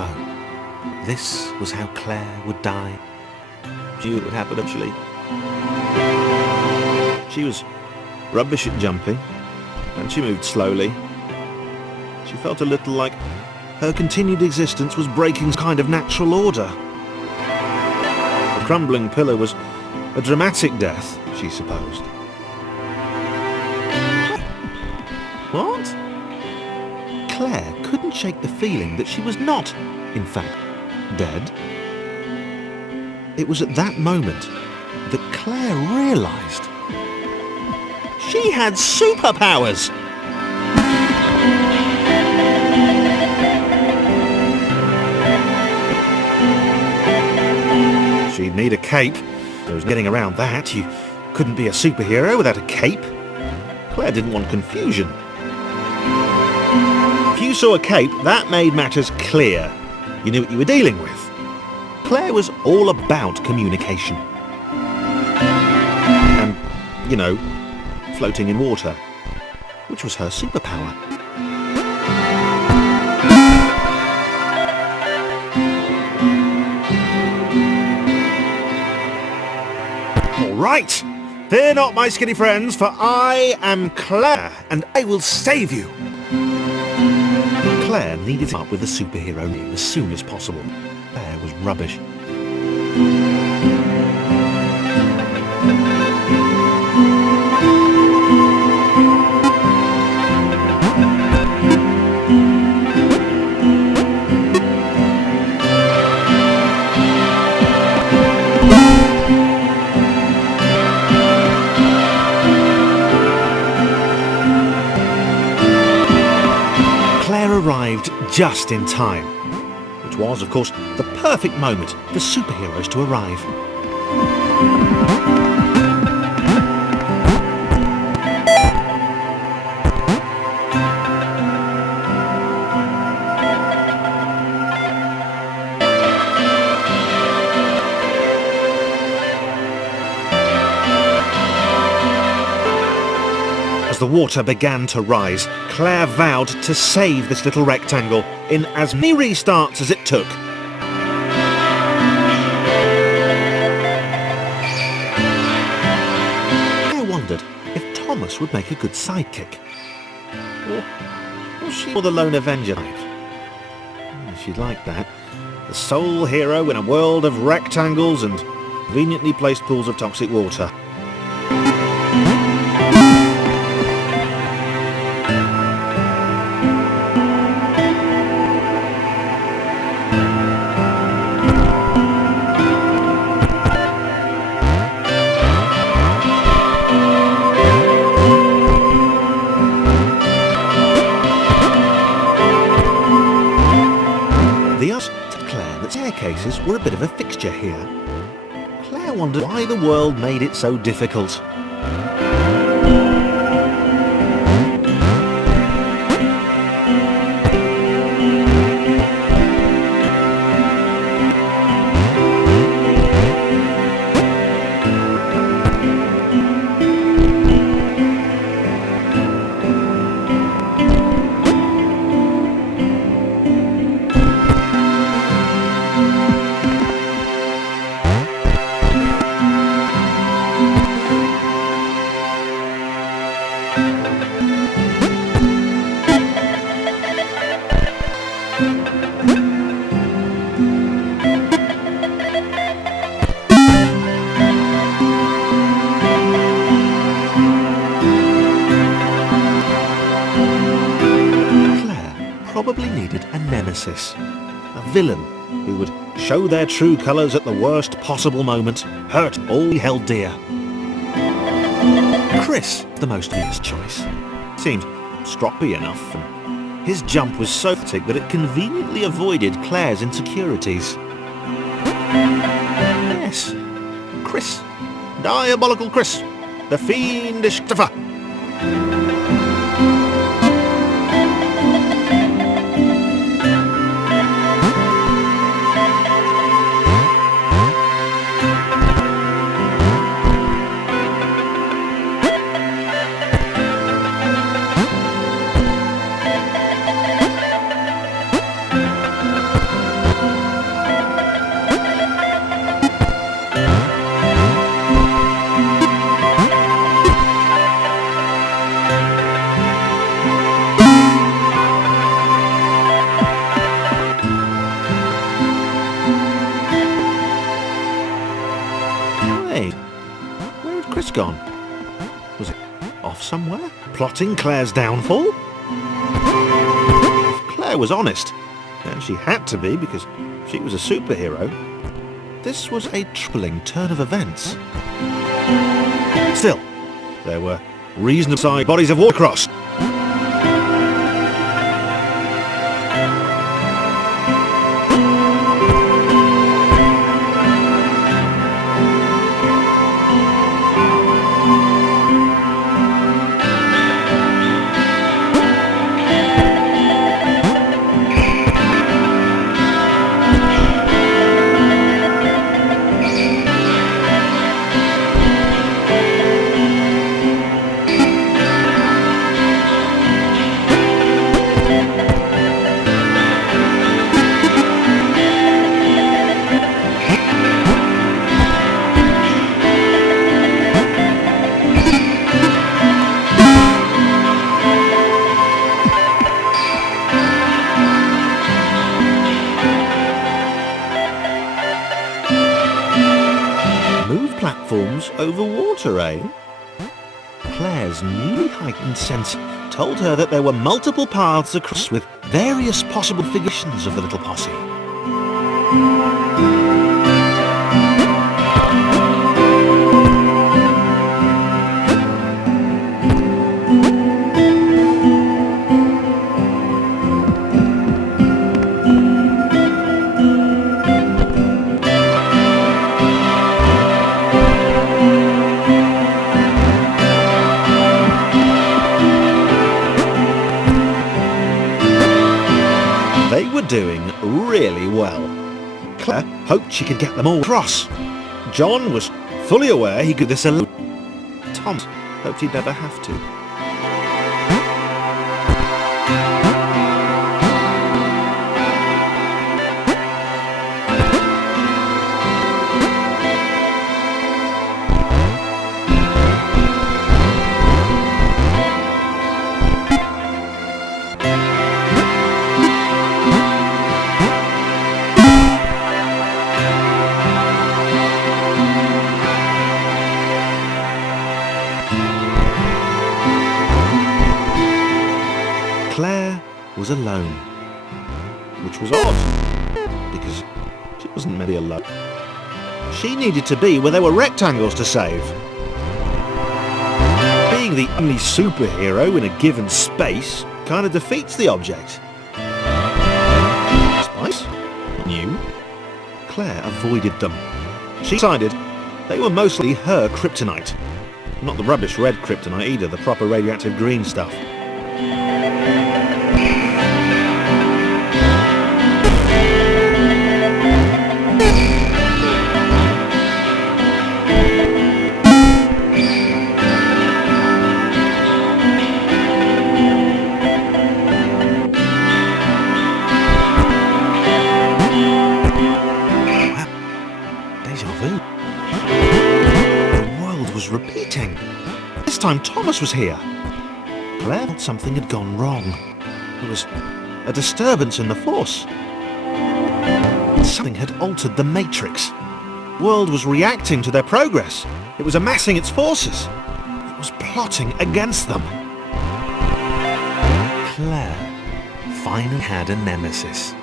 So, this was how Claire would die. She knew it would happen eventually. She was rubbish at jumping, and she moved slowly. She felt a little like her continued existence was breaking some kind of natural order. The crumbling pillar was a dramatic death, she supposed. What? Claire couldn't shake the feeling that she was not, in fact, dead. It was at that moment that Claire realised she had superpowers! She'd need a cape. There was no getting around that. You couldn't be a superhero without a cape. Claire didn't want confusion. If you saw a cape, that made matters clear. You knew what you were dealing with. Claire was all about communication. And, you know, floating in water, which was her superpower. All right, fear not, my skinny friends, for I am Claire, and I will save you. Claire needed to come up with a superhero name as soon as possible. Claire was rubbish. Arrived just in time, which was, of course, the perfect moment for superheroes to arrive. As the water began to rise, Claire vowed to save this little rectangle in as many restarts as it took. Claire wondered if Thomas would make a good sidekick. Or she or the lone Avenger type. She'd like that. The sole hero in a world of rectangles and conveniently placed pools of toxic water. Staircases were a bit of a fixture here. Claire wondered why the world made it so difficult. Probably needed a nemesis, a villain who would show their true colours at the worst possible moment, hurt all he held dear. Chris, the most obvious choice, seemed stroppy enough, and his jump was so thick that it conveniently avoided Claire's insecurities. Yes, Chris, diabolical Chris, the fiendish Christopher. trust gone? Was it off somewhere, plotting Claire's downfall? If Claire was honest, and she had to be because she was a superhero, this was a troubling turn of events. Still, there were reasonable-sized bodies of water across. Move platforms over water, eh? Claire's newly heightened sense told her that there were multiple paths across with various possible figurations of the little posse. They were doing really well. Claire hoped she could get them all across. John was fully aware he could do this alone. Tom hoped he'd never have to. Claire was alone, which was odd, because she wasn't meant to be alone. She needed to be where there were rectangles to save. Being the only superhero in a given space kind of defeats the object. Spice? New? Claire avoided them. She decided they were mostly her kryptonite. Not the rubbish red kryptonite either, the proper radioactive green stuff. The world was repeating. This time Thomas was here. Claire thought something had gone wrong. There was a disturbance in the force. Something had altered the matrix. The world was reacting to their progress. It was amassing its forces. It was plotting against them. Claire finally had a nemesis.